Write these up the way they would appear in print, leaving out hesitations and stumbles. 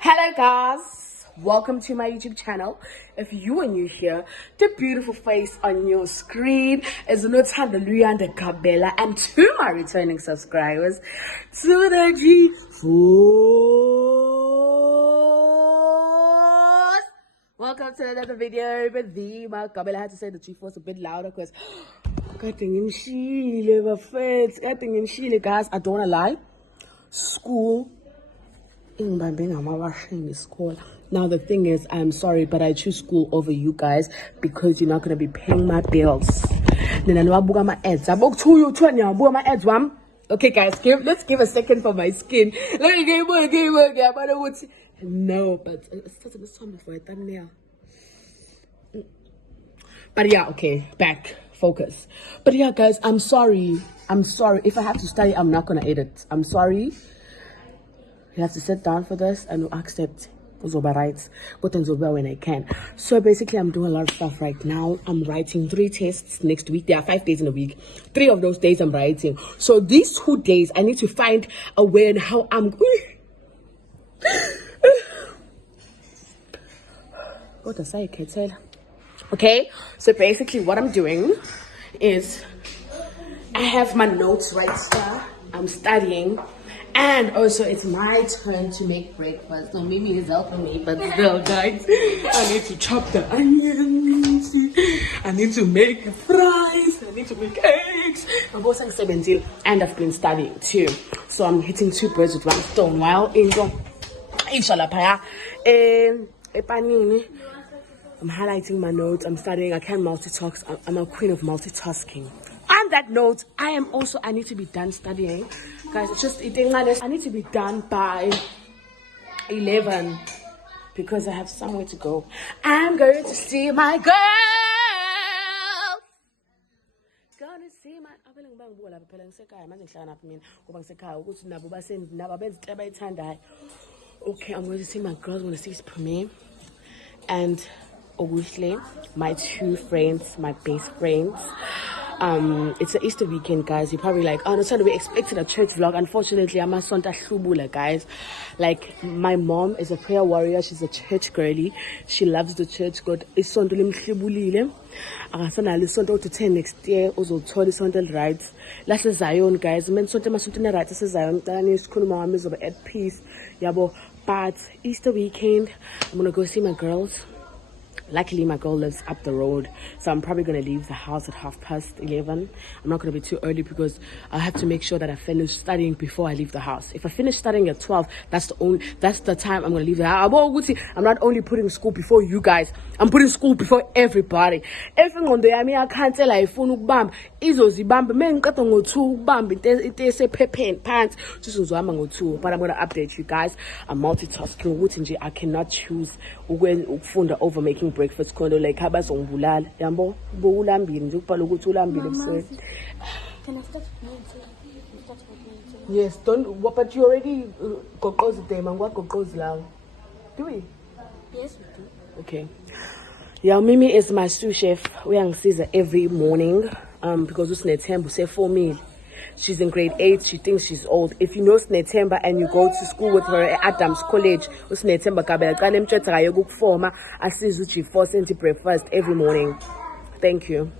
Hello guys, welcome to my YouTube channel. If you are new here, the beautiful face on your screen is Nothando Luyanda Kabela, and to my returning subscribers, to the G-Force. Welcome to another video with the Kabela. I had to say the G-Force a bit louder because guys, I don't wanna lie. School. Now the thing is, I'm sorry, but I choose school over you guys because you're not gonna be paying my bills. Okay guys, let's give a second for my skin. No, but yeah, okay, back, focus. But yeah guys, I'm sorry. If I have to study, I'm not gonna edit. I'm sorry. You have to sit down for this and accept Zoba rights, but then Zoba when I can. So basically, I'm doing a lot of stuff right now. I'm writing 3 tests next week. There are 5 days in a week. 3 of those days I'm writing. So these 2 days, I need to find a way and how I'm. What does I tell? Okay. So basically, what I'm doing is I have my notes right here. I'm studying. And also, it's my turn to make breakfast. So Mimi is helping me, but still, guys, I need to chop the onions. I need to make fries. I need to make eggs. I'm also 17, and I've been studying too. So I'm hitting 2 birds with 1 stone. While in the I'm highlighting my notes. I'm studying. I can't multitask. I'm a queen of multitasking. On that note, I need to be done studying. Guys, it's just eating. I need to be done by 11 because I have somewhere to go. I'm going to see my girl. Gonna see my okay, I'm going to see my girls. I'm going to see his premiere. And obviously, my 2 friends, my best friends. It's an Easter weekend, guys. You're probably like, oh no, so we expected a church vlog. Unfortunately, I'm a Sonta Hlubula, guys. Like, my mom is a prayer warrior. She's a church girly. She loves the church. God is Sonta Hlubulile. Akafana lisonto to 10 next year. Also, told Sonta rights. Last Zion, guys. Men Sonta Masutina rights as Zion. Then is Kunuma is at peace. Yabo. But Easter weekend, I'm gonna go see my girls. Luckily, my girl lives up the road, so I'm probably going to leave the house at 11:30. I'm not going to be too early because I have to make sure that I finish studying before I leave the house. If I finish studying at 12, that's the time I'm going to leave the house. I'm not only putting school before you guys, I'm putting school before everybody. Everything on the I can't tell I phone bam izozibamba mengiqeda ngo2 ubamba into esephepeni pants just uzama ngo2, but I'm going to update you guys. I'm multitasking. I cannot choose ukufunda over making breakfast khona like abazongibulala yambo ulambile nje ukubhala ukuthi ulambile ebusweni. Can I start with yes, don't, but you already goqoza them angwagoqozi lawo. Do we? Yes, we do. Okay. Yeah, Mimi is my sous chef. Uyangisiza every morning because uSinethemba usefomile. She's in grade 8. She thinks she's old. If you know Snethemba and you go to school with her at Adams College, Snethemba Kabela, I see G-Force into breakfast every morning. Thank you.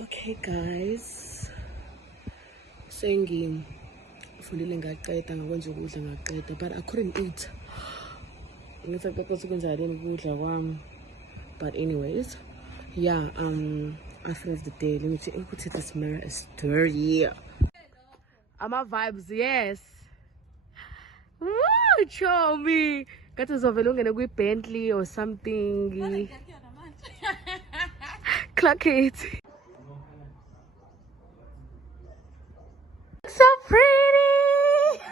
Okay, guys. Singing. But I couldn't eat. But anyways, yeah, after of the day, let me put this mirror is dirty. My vibes, yes. Woo, show me. Got us over long and a Bentley or something. Clock it. So pretty.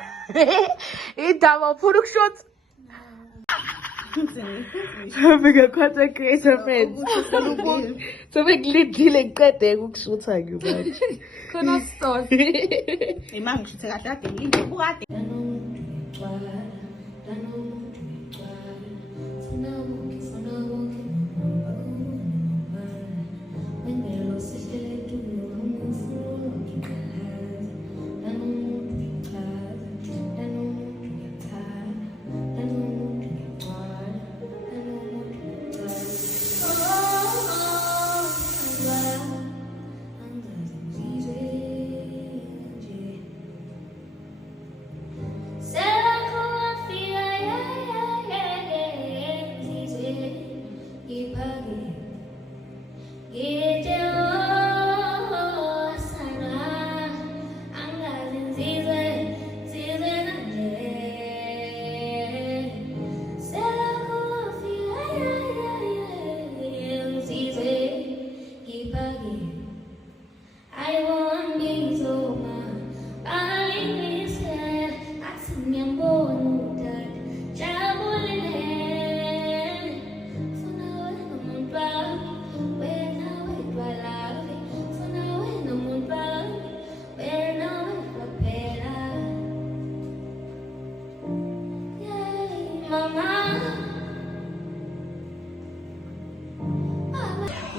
It's double product shots. Having a content creator friends. So make little like that they look so tired, man. Couldn't stop. Imam should take that thing.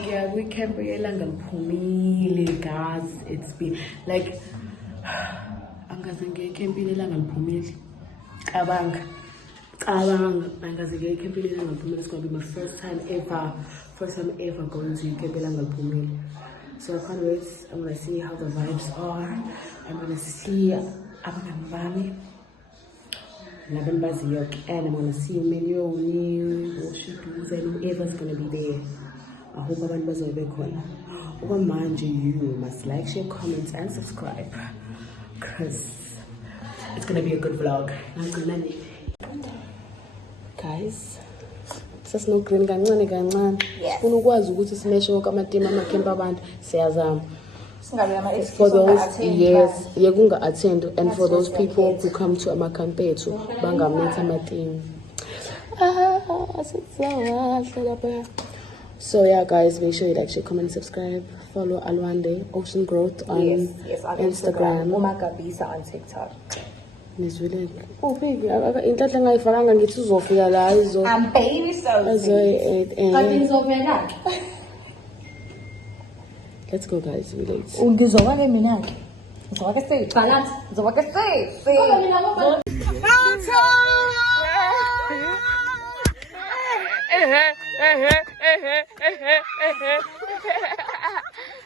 Yeah, we camp yelanga liphumile, guys. It's been like angaze ngekempini elanga liphumile. Cabanga angaze ngekempini elanga liphumile. It's gonna be my first time ever going to camp elanga liphumile. So I can't wait. I'm gonna see how the vibes are. I'm gonna see abangani bami nabantu baziyoke, and I'm gonna see Million, Oshiduze, and whoever's gonna be there. I hope abantu bazobe khona. Okwamanje, you must like, share, comment, and subscribe, because it's gonna be a good vlog. Guys, sasino green kancane kancane. Ufuna ukwazi ukuthi simeshe wonke amateam amakhempa abantu siyazama. For those, yes, kunga attend, and for those people who come to amakhempa ethu bangametha amateam. So yeah, guys, make sure you like, share, comment, subscribe, follow Alwande Ocean Growth on Instagram. Umagabisa on TikTok. Nizwile. Oh baby, inhlanhla engayifakanga ngithi uzofika la izo. I'm baby so. Let's go, guys. We late. Ungizwa ke mina ke. Ngizwa ke say. Balance. Ngizwa ke say.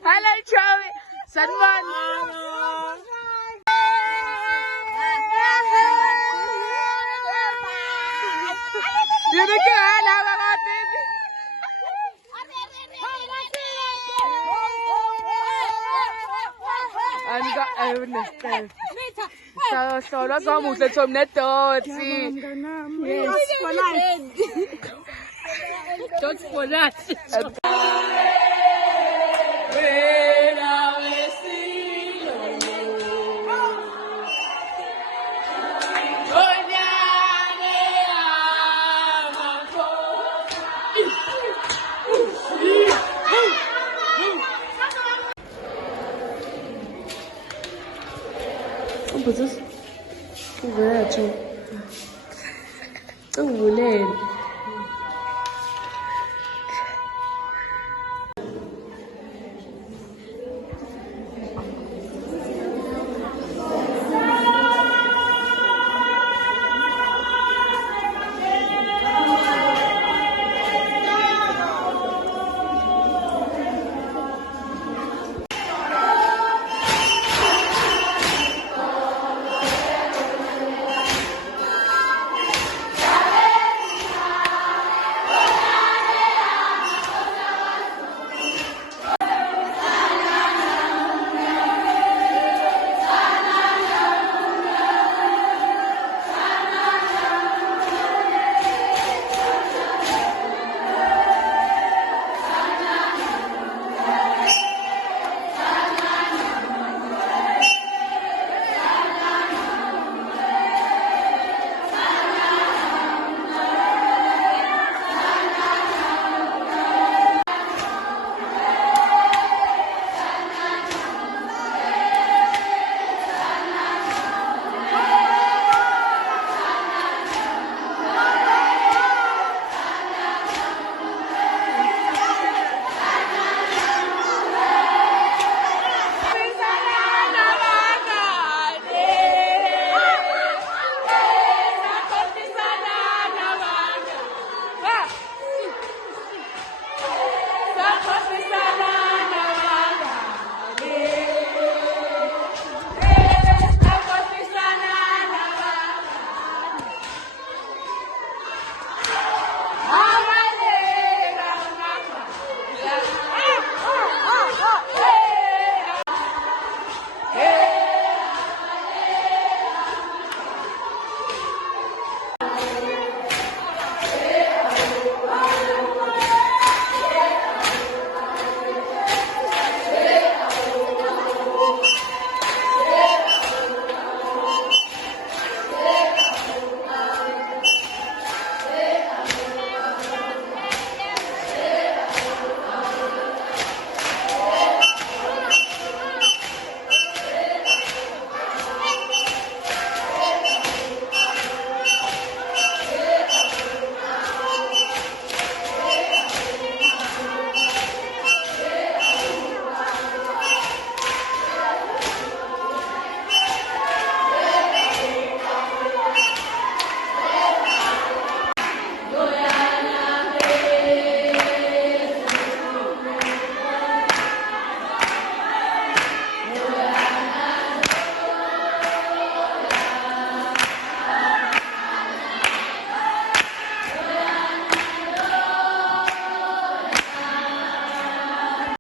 Hello, Charlie. Sanman. You look at baby. So let's go move to some netoti. Yes, for life. Don't for that. What is this? Where are you?